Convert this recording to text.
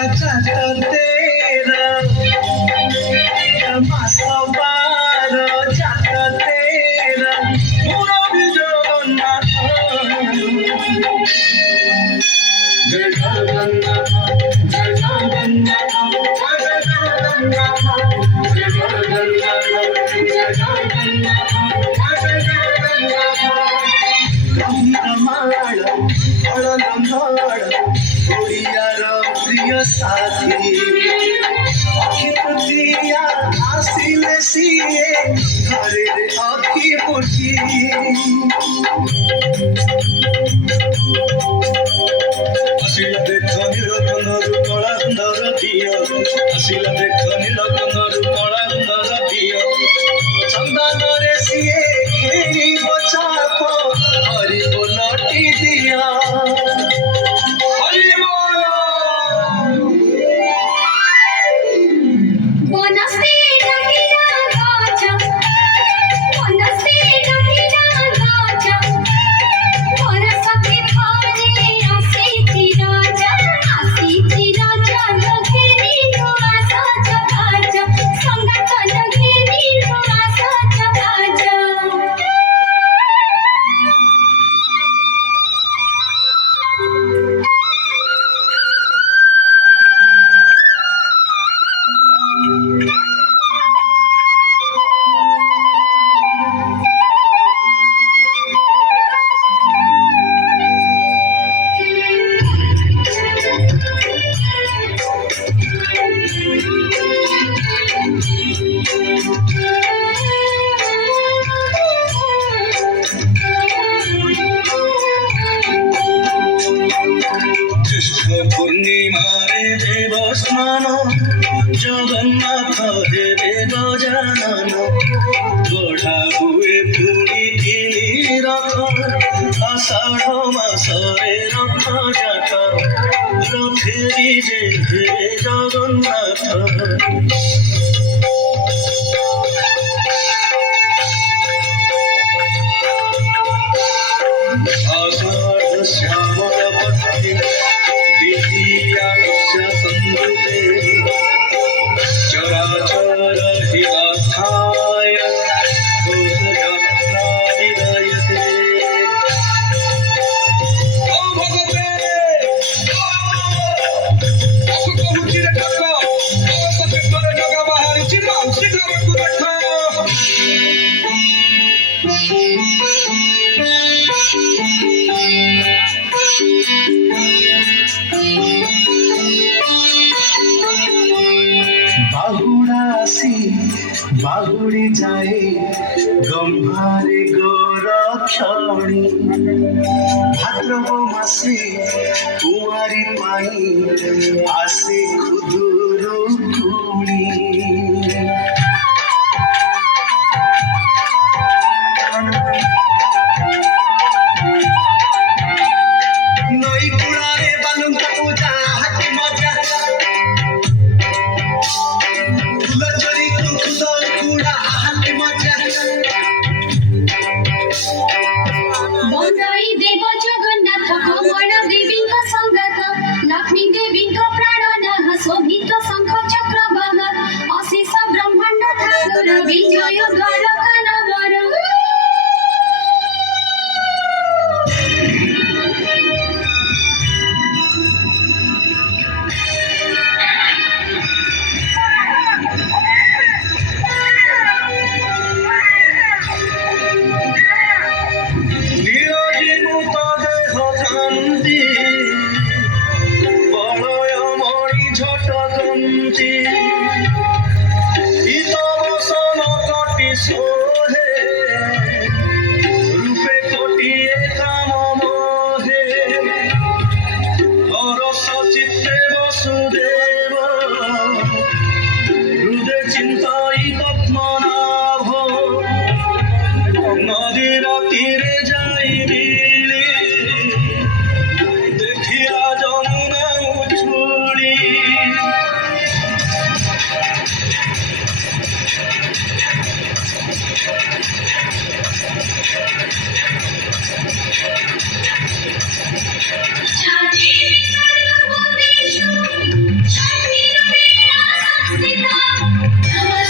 चाट तेरा मासबार चाट तेरा मुरबी जगन्नाथ जय जगन्नाथ जय जगन्नाथ जय जगन्नाथ जय जगन्नाथ जय जगन्नाथ जय जगन्नाथ गंधमाळ फळगंधाळ ओडियार प्रिय साथी अखि तृतीया आसिले सिए घरे रे अखि पोठी ଆସିଲା ଦେଖ ନୀଳକଣ୍ଠରୁ କଳା ସୁନ୍ଦର ଦିଅ ଆସିଲା ଦେଖ ନୀଳକଣ୍ଠରୁ କଳା ସୁନ୍ଦର ଦିଅ ଚନ୍ଦନରେ ସିଏ ଖେଳିବ ଚାପ ହରିବ ଲଟି ଦିଅ पूर्णिमारे देव स्नान जगन्नाथ हेबे गजानन गढ़ा हुए पुणी तिनि रथ आषाढ़ मासरे रथ जात रथेरी जे हेबे जगन्नाथ आषाढ़ श्यामल पक्षी संदुते चराचर हि गाथाय घोषयात्रा विदयते ओ भगते आखु कहुची रे कथ सत्य करे जगा बाहरिची माउसी घरकु देख बाहुड़ा आसी बाहुड़ी जाए गंभारे गोरक्षणी भाद्रव मासे कुंवारी पाई आसे खुदुरुकुणी नई कुड़ारे बालुंका पूजा हाथी मजा बंदाई देव जगन्नाथ कमल देवी संगत लक्ष्मी देवी प्राणनाथ शोभित शंख चक्र बहर अशेष ब्रह्मांड ठाकुर विजय द्वारका नगर नमः